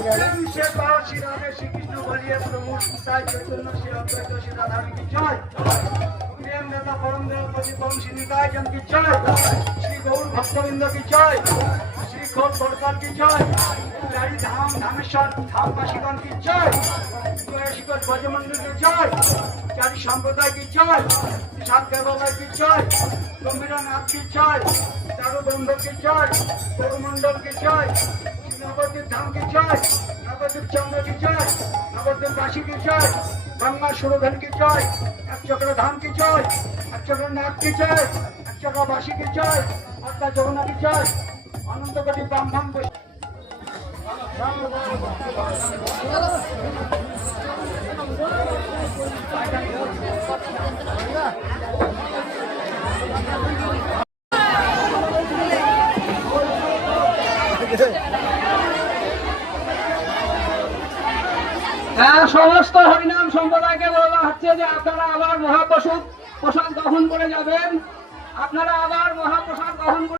সে পাও শ্রী রাধে শ্রীকৃষ্ণ বলিয়ে প্রভু তাই চৈতন্য শ্রী অদ্বৈত শ্রী রাধারী কি জয়। প্রেম নেতা পরম দেবপতি পরম শ্রী নিতাই জন কি জয়। শ্রী গৌর ভক্তবৃন্দ কি জয়। শ্রী ঘোষ সরকার কি জয়। চারি ধাম ধামেশ্বর ধামবাসীগণ কি জয়। শিখর ব্রজমন্ডল কি জয়। চারি সম্প্রদায় কি জয়। সাত দেবালয় কি জয়। গম্ভীরনাথ কি জয়। চারু বন্ধ কি জয়। গৌরমন্ডল কি জয়। নবদ্বীপ ধাম কি জয়। নবদ্বীপ চন্দ্র কি জয়। নবদ্বীপ বাসী কি জয়। গঙ্গা সুরধন কি জয়। এক চক্র ধাম কি জয়। এক চক্র নাথ কি জয়। এক চক্র বাসী কি জয়। আত্মা যমুনা কি জয়। অনন্ত কোটি ব্রহ্মাণ্ড সমস্ত হরিনাম সম্প্রদায়কে বলা হচ্ছে যে আপনারা আবার মহাপ্রসাদ গ্রহণ করে যাবেন। আপনারা আবার মহাপ্রসাদ গ্রহণ